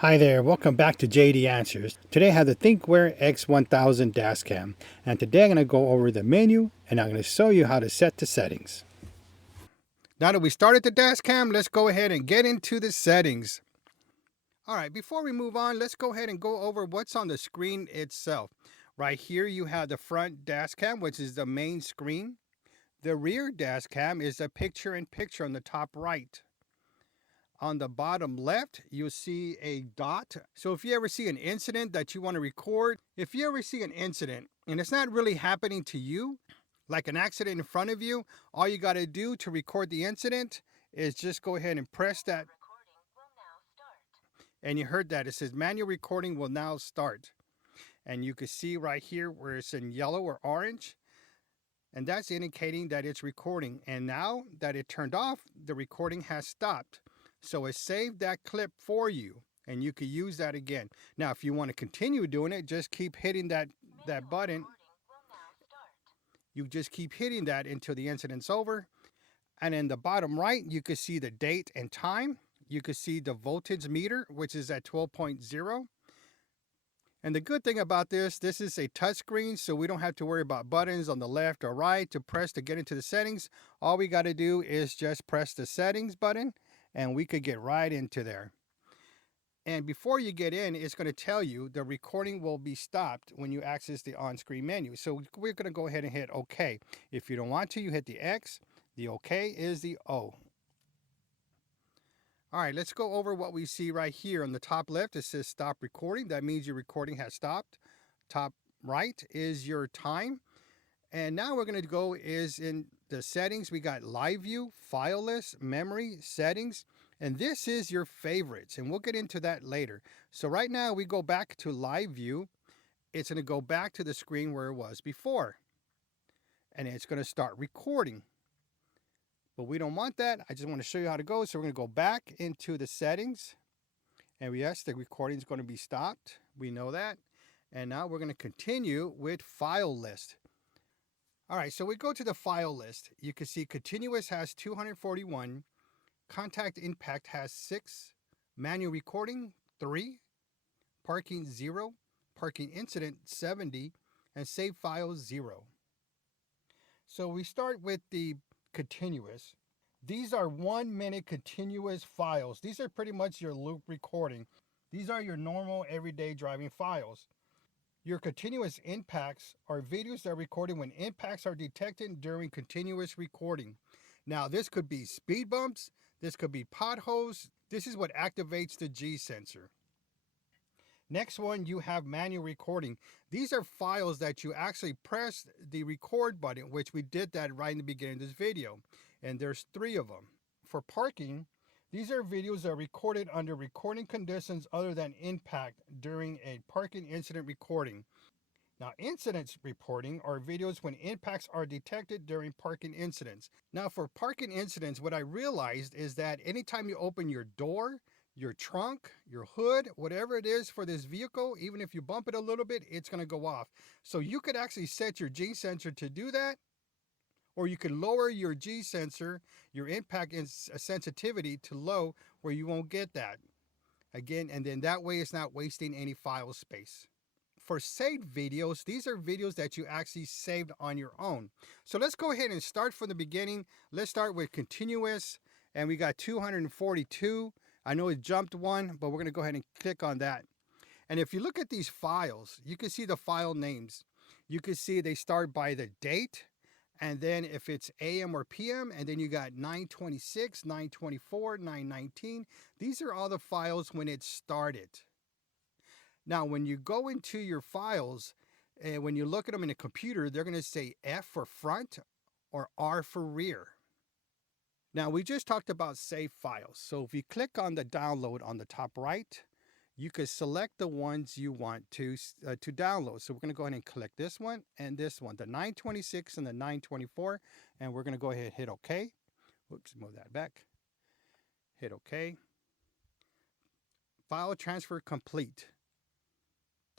Hi there, welcome back to JD Answers. Today I have the Thinkware X1000 dashcam, and today I'm going to go over the menu and I'm going to show you how to set the settings. Now that we started the dashcam, let's go ahead and get into the settings. Alright, before we move on, let's go ahead and go over what's on the screen itself. Right here you have the front dashcam, which is the main screen. The rear dashcam is a picture-in-picture on the top right. On the bottom left, you'll see a dot. So if you ever see an incident that you want to record, if you ever see an incident and it's not really happening to you, like an accident in front of you, all you got to do to record the incident is just go ahead and press that. And you heard that. It says manual recording will now start. And you can see right here where it's in yellow or orange. And that's indicating that it's recording. And now that it turned off, the recording has stopped. So it saved that clip for you and you could use that again. Now, if you want to continue doing it, just keep hitting that button. You just keep hitting that until the incident's over. And in the bottom right, you can see the date and time. You can see the voltage meter, which is at 12.0. And the good thing about this is a touch screen, so we don't have to worry about buttons on the left or right to press to get into the settings. All we got to do is just press the settings button and we could get right into there. And before you get in, it's going to tell you the recording will be stopped when you access the on-screen menu. So we're going to go ahead and hit OK. If you don't want to, you hit the X. The OK is the O. All right, let's go over what we see right here on the top left. It says stop recording. That means your recording has stopped. Top right is your time. And now we're going to go is in the settings. We got live view, file list, memory, settings, and this is your favorites. And we'll get into that later. So right now we go back to live view. It's going to go back to the screen where it was before. And it's going to start recording. But we don't want that. I just want to show you how to go. So we're going to go back into the settings. And yes, the recording is going to be stopped. We know that. And now we're going to continue with file list. All right, so we go to the file list. You can see continuous has 241, contact impact has 6, manual recording 3, parking 0, parking incident 70, and save files 0. So we start with the continuous. These are 1-minute continuous files. These are pretty much your loop recording. These are your normal everyday driving files. Your continuous impacts are videos that are recorded when impacts are detected during continuous recording. Now, this could be speed bumps. This could be potholes. This is what activates the G sensor. Next one, you have manual recording. These are files that you actually press the record button, which we did that right in the beginning of this video. And there's 3 of them. For parking, these are videos that are recorded under recording conditions other than impact during a parking incident recording. Now, incidents reporting are videos when impacts are detected during parking incidents. Now, for parking incidents, what I realized is that anytime you open your door, your trunk, your hood, whatever it is for this vehicle, even if you bump it a little bit, it's going to go off. So you could actually set your G sensor to do that. Or you can lower your G sensor, your impact sensitivity to low where you won't get that. Again, and then that way it's not wasting any file space. For saved videos, these are videos that you actually saved on your own. So let's go ahead and start from the beginning. Let's start with continuous, and we got 242. I know it jumped one, but we're going to go ahead and click on that. And if you look at these files, you can see the file names. You can see they start by the date, and then if it's AM or PM, and then you got 926, 924, 919. These are all the files when it started. Now, when you go into your files, and when you look at them in a computer, they're going to say F for front or R for rear. Now, we just talked about save files. So if you click on the download on the top right, you can select the ones you want to download. So we're going to go ahead and click this one and this one, the 926 and the 924, and we're going to go ahead and hit OK. Whoops, move that back. Hit OK. File transfer complete.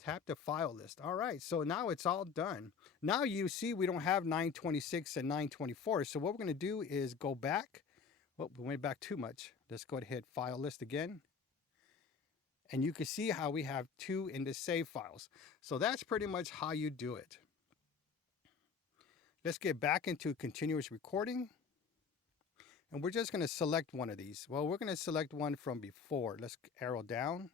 Tap the file list. All right, so now it's all done. Now you see we don't have 926 and 924. So what we're going to do is go back. Oh, we went back too much. Let's go ahead and hit file list again. And you can see how we have 2 in the save files. So that's pretty much how you do it. Let's get back into continuous recording. And we're just going to select one of these. Well, we're going to select one from before. Let's arrow down.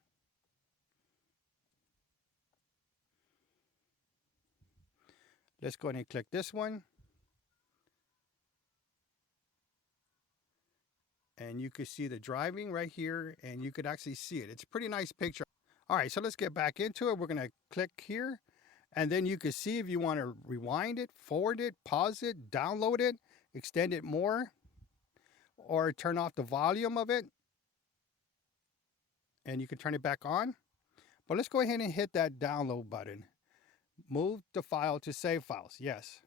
Let's go ahead and click this one. And you can see the driving right here, and you could actually see it. It's a pretty nice picture. All right, so let's get back into it. We're going to click here, and then you can see if you want to rewind it, forward it, pause it, download it, extend it more, or turn off the volume of it, and you can turn it back on. But let's go ahead and hit that download button. Move the file to save files. Yes.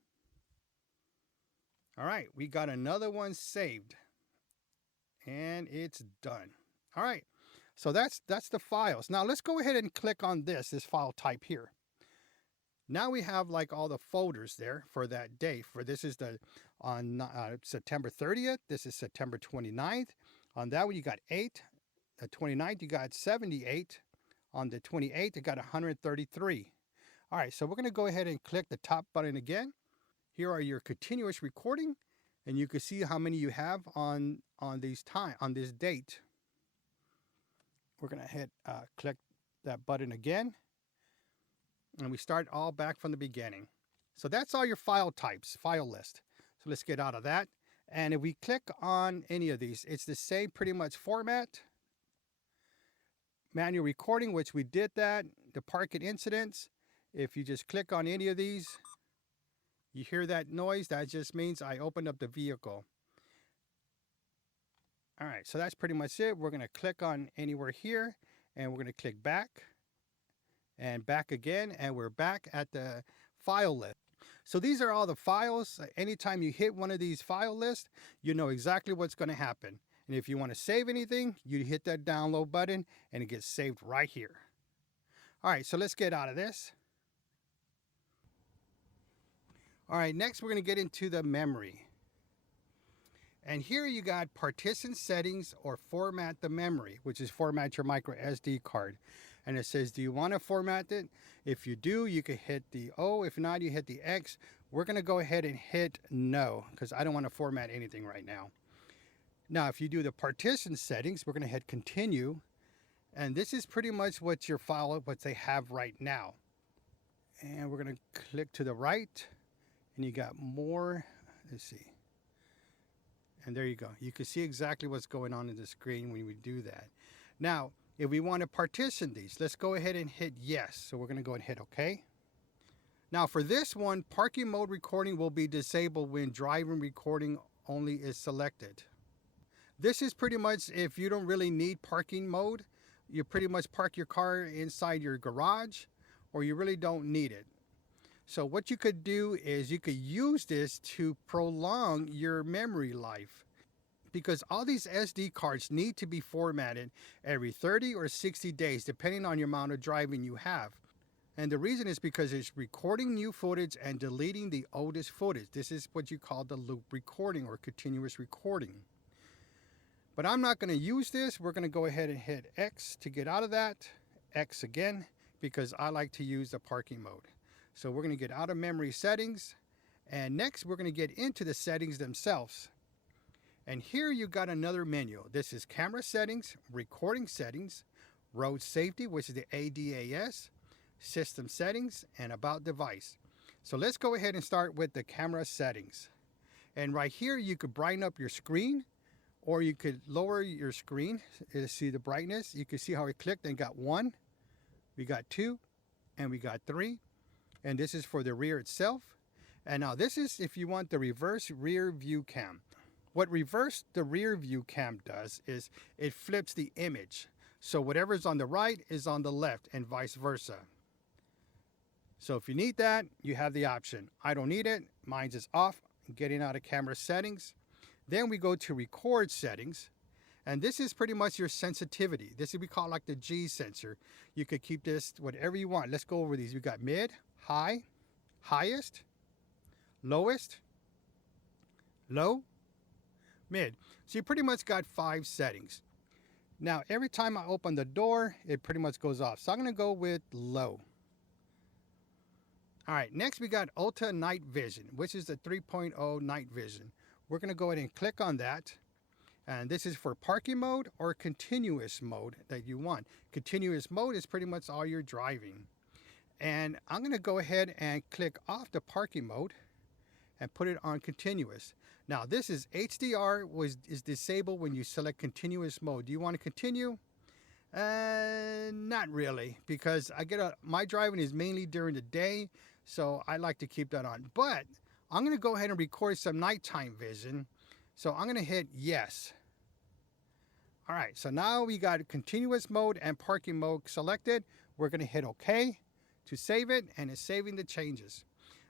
All right, we got another one saved. And it's done. All right, so that's the files. Now let's go ahead and click on this file type here. Now we have like all the folders there for that day. For this is on September 30th. This is September 29th. On that one you got 8. The 29th you got 78. On the 28th you got 133. All right, so we're going to go ahead and click the top button again. Here are your continuous recording. And you can see how many you have on this date. We're going to hit click that button again. And we start all back from the beginning. So that's all your file types, file list. So let's get out of that. And if we click on any of these, it's the same pretty much format. Manual recording, which we did that. The parking incidents. If you just click on any of these, you hear that noise, that just means I opened up the vehicle. All right, so that's pretty much it. We're going to click on anywhere here, and we're going to click back, and back again, and we're back at the file list. So these are all the files. Anytime you hit one of these file lists, you know exactly what's going to happen. And if you want to save anything, you hit that download button, and it gets saved right here. All right, so let's get out of this. All right, next we're going to get into the memory. And here you got partition settings or format the memory, which is format your micro SD card. And it says, do you want to format it? If you do, you can hit the O. If not, you hit the X. We're going to go ahead and hit no, because I don't want to format anything right now. Now, if you do the partition settings, we're going to hit continue. And this is pretty much what your file, what they have right now. And we're going to click to the right. And you got more, let's see. And there you go. You can see exactly what's going on in the screen when we do that. Now, if we want to partition these, let's go ahead and hit yes. So we're going to go and hit OK. Now for this one, parking mode recording will be disabled when driving recording only is selected. This is pretty much if you don't really need parking mode, you pretty much park your car inside your garage, or you really don't need it. So what you could do is you could use this to prolong your memory life, because all these SD cards need to be formatted every 30 or 60 days, depending on your amount of driving you have. And the reason is because it's recording new footage and deleting the oldest footage. This is what you call the loop recording or continuous recording. But I'm not going to use this. We're going to go ahead and hit X to get out of that. X again, because I like to use the parking mode. So we're going to get out of memory settings, and next we're going to get into the settings themselves. And here you got another menu. This is camera settings, recording settings, road safety, which is the ADAS, system settings, and about device. So let's go ahead and start with the camera settings. And right here you could brighten up your screen, or you could lower your screen to see the brightness. You can see how it clicked and got 1, we got 2, and we got 3. And this is for the rear itself. And now this is if you want the reverse rear view cam. What reverse the rear view cam does is it flips the image. So whatever's on the right is on the left and vice versa. So if you need that, you have the option. I don't need it. Mine's is off. I'm getting out of camera settings. Then we go to record settings. And this is pretty much your sensitivity. This is we call like the G sensor. You could keep this whatever you want. Let's go over these. We got mid, high, highest, lowest, low, mid. So you pretty much got 5 settings. Now, every time I open the door, it pretty much goes off. So I'm going to go with low. All right, next we got Ulta Night Vision, which is the 3.0 night vision. We're going to go ahead and click on that. And this is for parking mode or continuous mode that you want. Continuous mode is pretty much all your driving. And I'm going to go ahead and click off the parking mode and put it on continuous. Now this is HDR is disabled when you select continuous mode. Do you want to continue? Not really, because my driving is mainly during the day, so I like to keep that on. But I'm going to go ahead and record some nighttime vision. So I'm going to hit yes. All right, so now we got continuous mode and parking mode selected. We're going to hit OK to save it, and it's saving the changes.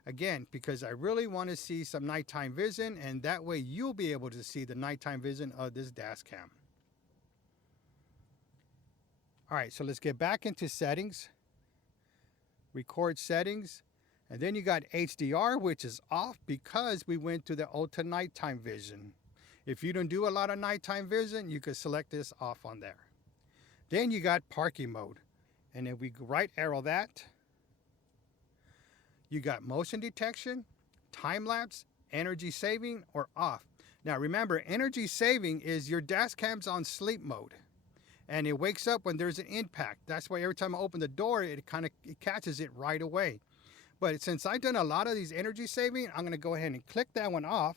Again, because I really want to see some nighttime vision, and that way you'll be able to see the nighttime vision of this dash cam. All right, so let's get back into settings, record settings, and then you got HDR, which is off because we went to the Ulta nighttime vision. If you don't do a lot of nighttime vision, you could select this off on there. Then you got parking mode, and if we right arrow that, you got motion detection, time lapse, energy saving, or off. Now remember, energy saving is your dash cam's on sleep mode, and it wakes up when there's an impact. That's why every time I open the door, it catches it right away. But since I've done a lot of these energy saving, I'm going to go ahead and click that one off.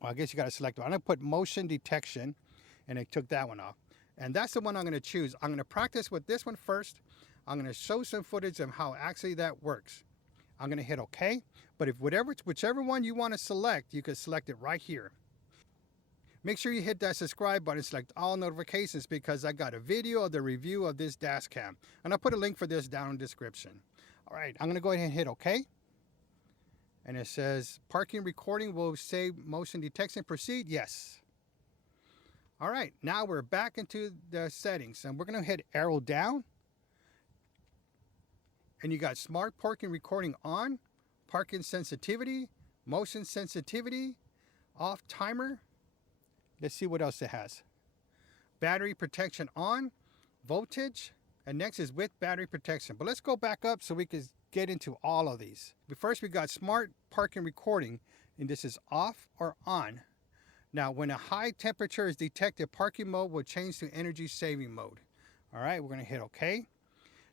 Well, I guess you got to select one. I'm going to put motion detection, and it took that one off. And that's the one I'm going to choose. I'm going to practice with this one first. I'm going to show some footage of how actually that works. I'm going to hit OK. But if whichever one you want to select, you can select it right here. Make sure you hit that subscribe button, select all notifications, because I got a video of the review of this dash cam. And I'll put a link for this down in the description. All right, I'm going to go ahead and hit OK. And it says parking recording will save motion detection. Proceed. Yes. All right, now we're back into the settings, and we're going to hit arrow down. And you got smart parking recording on, parking sensitivity, motion sensitivity, off timer. Let's see what else it has. Battery protection on, voltage, and next is with battery protection. But let's go back up so we can get into all of these. But first we got smart parking recording, and this is off or on. Now when a high temperature is detected, parking mode will change to energy saving mode. All right, we're gonna hit OK.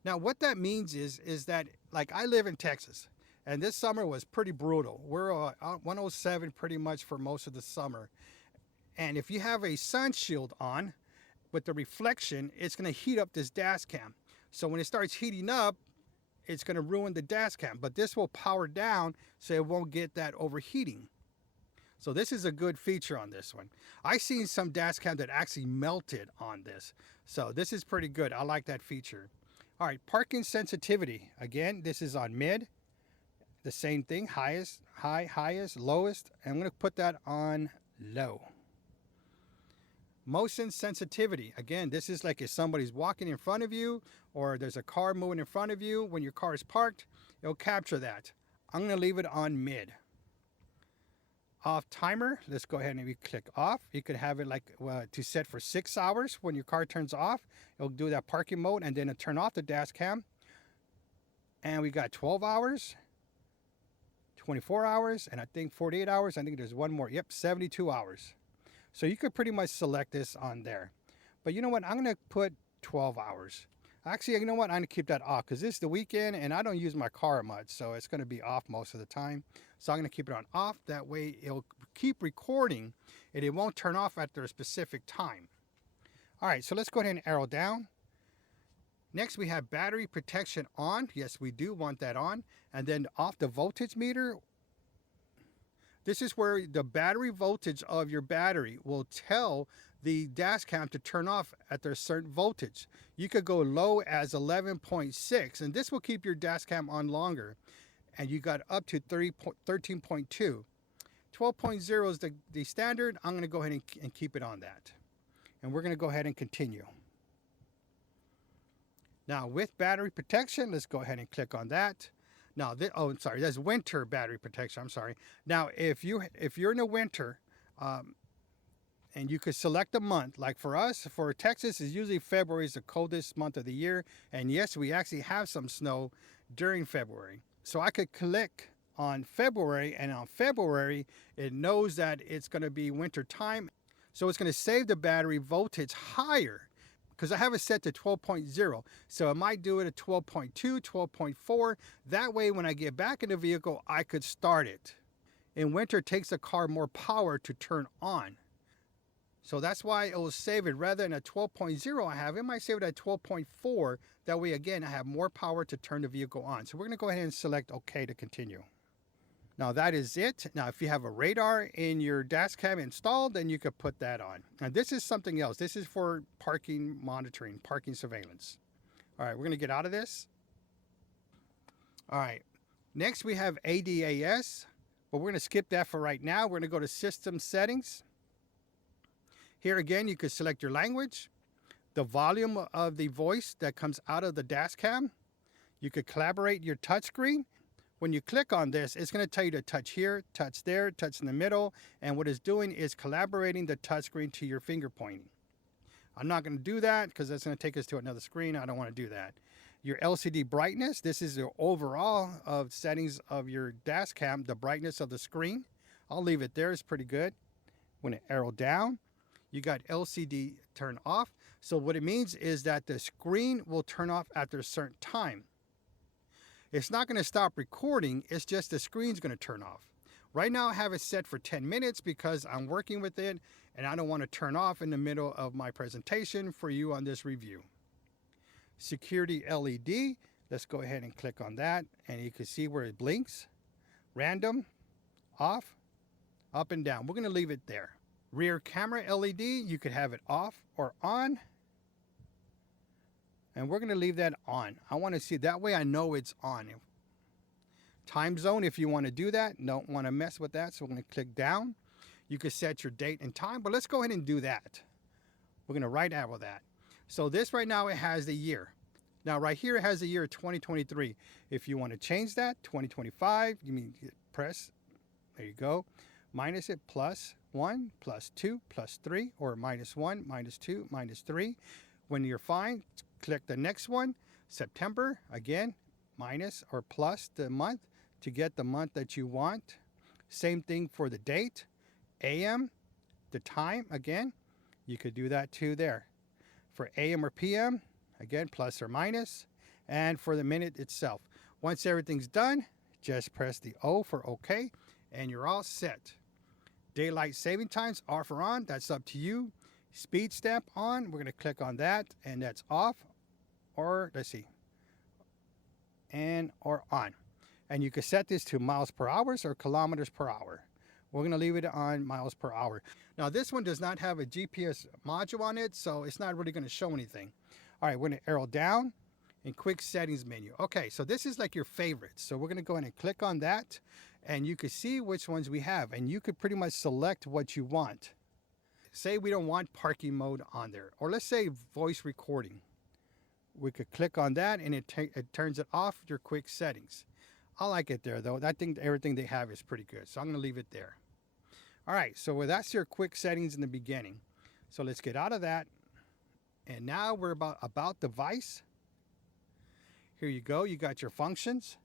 Now what that means is that, like, I live in Texas, and this summer was pretty brutal. We're 107 pretty much for most of the summer. And if you have a sun shield on with the reflection, it's going to heat up this dash cam. So when it starts heating up, it's going to ruin the dash cam. But this will power down so it won't get that overheating. So this is a good feature on this one. I've seen some dash cam that actually melted on this. So this is pretty good. I like that feature. All right, parking sensitivity. Again, this is on mid. The same thing, highest, highest, lowest. I'm going to put that on low. Motion sensitivity. Again, this is like if somebody's walking in front of you or there's a car moving in front of you. When your car is parked, it'll capture that. I'm going to leave it on mid. Off timer. Let's go ahead and maybe click off. You could have it like to set for 6 hours. When your car turns off, it'll do that parking mode, and then it'll turn off the dash cam. And we got 12 hours, 24 hours, and I think 48 hours. I think there's one more. Yep, 72 hours. So you could pretty much select this on there. But you know what? I'm going to put 12 hours. Actually, you know what? I'm going to keep that off because this is the weekend and I don't use my car much. So it's going to be off most of the time. So I'm going to keep it on off. That way it'll keep recording and it won't turn off after a specific time. All right, so let's go ahead and arrow down. Next, we have battery protection on. Yes, we do want that on. And then off the voltage meter. This is where the battery voltage of your battery will tell the dash cam to turn off at a certain voltage. You could go low as 11.6, and this will keep your dash cam on longer. And you got up to 13.2. 12.0 is the standard. I'm going to go ahead and keep it on that. And we're going to go ahead and continue. Now with battery protection, let's go ahead and click on that. Now, that's winter battery protection. I'm sorry. Now, if you're in the winter, And you could select a month. Like for us, for Texas, is usually February is the coldest month of the year. And yes, we actually have some snow during February. So I could click on February, and on February, it knows that it's going to be winter time. So it's going to save the battery voltage higher because I have it set to 12.0. So I might do it at 12.2, 12.4. That way, when I get back in the vehicle, I could start it. In winter, it takes the car more power to turn on. So that's why it will save it rather than at 12.0 I have, it might save it at 12.4. That way, again, I have more power to turn the vehicle on. So we're going to go ahead and select OK to continue. Now that is it. Now, if you have a radar in your dashcam installed, then you could put that on. Now this is something else. This is for parking monitoring, parking surveillance. All right, we're going to get out of this. All right, next we have ADAS, but we're going to skip that for right now. We're going to go to System Settings. Here again, you could select your language, the volume of the voice that comes out of the dashcam. You could collaborate your touchscreen. When you click on this, it's going to tell you to touch here, touch there, touch in the middle. And what it's doing is collaborating the touchscreen to your finger pointing. I'm not going to do that because that's going to take us to another screen. I don't want to do that. Your LCD brightness, this is the overall of settings of your dashcam, the brightness of the screen. I'll leave it there. It's pretty good. When it arrow down, you got LCD turn off. So what it means is that the screen will turn off after a certain time. It's not going to stop recording. It's just the screen's going to turn off. Right now I have it set for 10 minutes because I'm working with it and I don't want to turn off in the middle of my presentation for you on this review. Security LED. Let's go ahead and click on that and you can see where it blinks. Random, off, up and down. We're going to leave it there. Rear camera LED, you could have it off or on. And we're going to leave that on. I want to see, that way I know it's on. Time zone, if you want to do that, don't want to mess with that. So we're going to click down. You can set your date and time, but let's go ahead and do that. We're going to right arrow that. So this right now, it has the year. Now right here, it has the year 2023. If you want to change that, 2025, you mean press, there you go. Minus it, +1, +2, +3, or -1, -2, -3. When you're fine, click the next one, September, again, minus or plus the month to get the month that you want. Same thing for the date, AM, the time, again, you could do that too there. For AM or PM, again, plus or minus, and for the minute itself. Once everything's done, just press the O for OK, and you're all set. Daylight saving times, off or on, that's up to you. Speed stamp on, we're going to click on that, and that's off, or let's see, and or on. And you can set this to miles per hour or kilometers per hour. We're going to leave it on miles per hour. Now this one does not have a GPS module on it, so it's not really going to show anything. All right, we're going to arrow down in quick settings menu. Okay, so this is like your favorites. So we're going to go ahead and click on that, and you can see which ones we have, and you could pretty much select what you want. Say we don't want parking mode on there, or let's say voice recording. We could click on that and it turns it off your quick settings. I like it there though. I think everything they have is pretty good. So I'm going to leave it there. All right, so that's your quick settings in the beginning. So let's get out of that. And now we're about device. Here you go. You got your functions.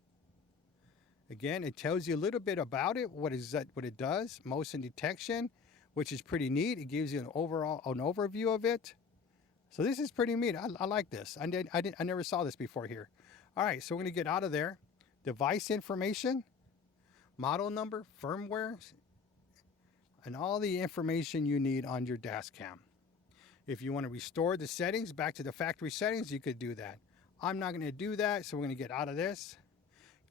Again, it tells you a little bit about it. What it does, motion detection, which is pretty neat. It gives you an overview of it. So this is pretty neat. I like this. I never saw this before here. All right, so we're going to get out of there. Device information, model number, firmware, and all the information you need on your dashcam. If you want to restore the settings back to the factory settings, you could do that. I'm not going to do that, so we're going to get out of this.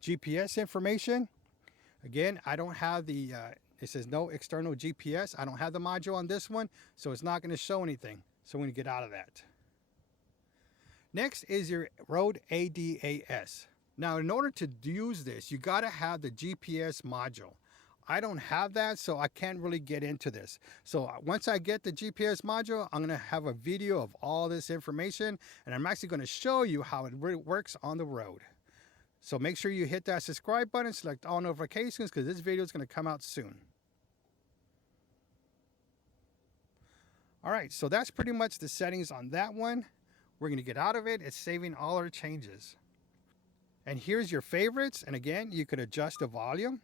GPS information. Again, I don't have the, it says no external GPS. I don't have the module on this one, so it's not going to show anything. So we're going to get out of that. Next is your road ADAS. Now, in order to use this, you got to have the GPS module. I don't have that, so I can't really get into this. So once I get the GPS module, I'm going to have a video of all this information, and I'm actually going to show you how it really works on the road. So make sure you hit that subscribe button, select all notifications, because this video is going to come out soon. All right, so that's pretty much the settings on that one. We're going to get out of it. It's saving all our changes. And here's your favorites. And again, you could adjust the volume,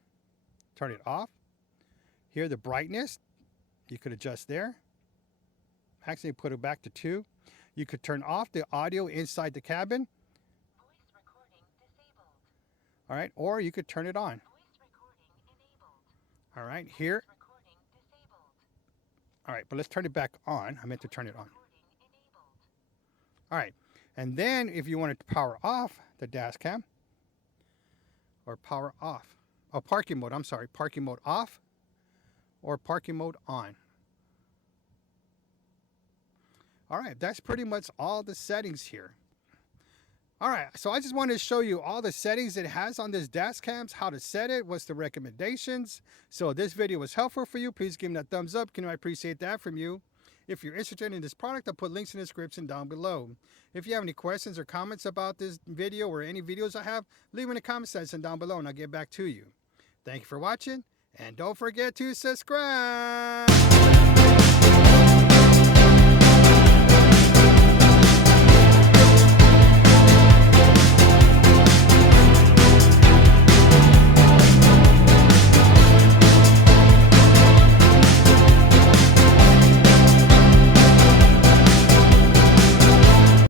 turn it off. Here, the brightness, you could adjust there. Actually, put it back to 2. You could turn off the audio inside the cabin. Voice recording disabled. All right, or you could turn it on. Voice recording enabled. All right, here. Voice recording disabled. All right, but let's turn it back on. I meant to turn it on. Recording enabled. All right, and then if you wanted to power off the dash cam, or power off, oh, parking mode, I'm sorry, parking mode off, or parking mode on. All right, that's pretty much all the settings here. All right, so I just wanted to show you all the settings it has on this dash cams, how to set it, what's the recommendations. So if this video was helpful for you, please give me that thumbs up. I appreciate that from you. If you're interested in this product, I'll put links in the description down below. If you have any questions or comments about this video or any videos I have, leave them in the comment section down below and I'll get back to you. Thank you for watching, and don't forget to subscribe.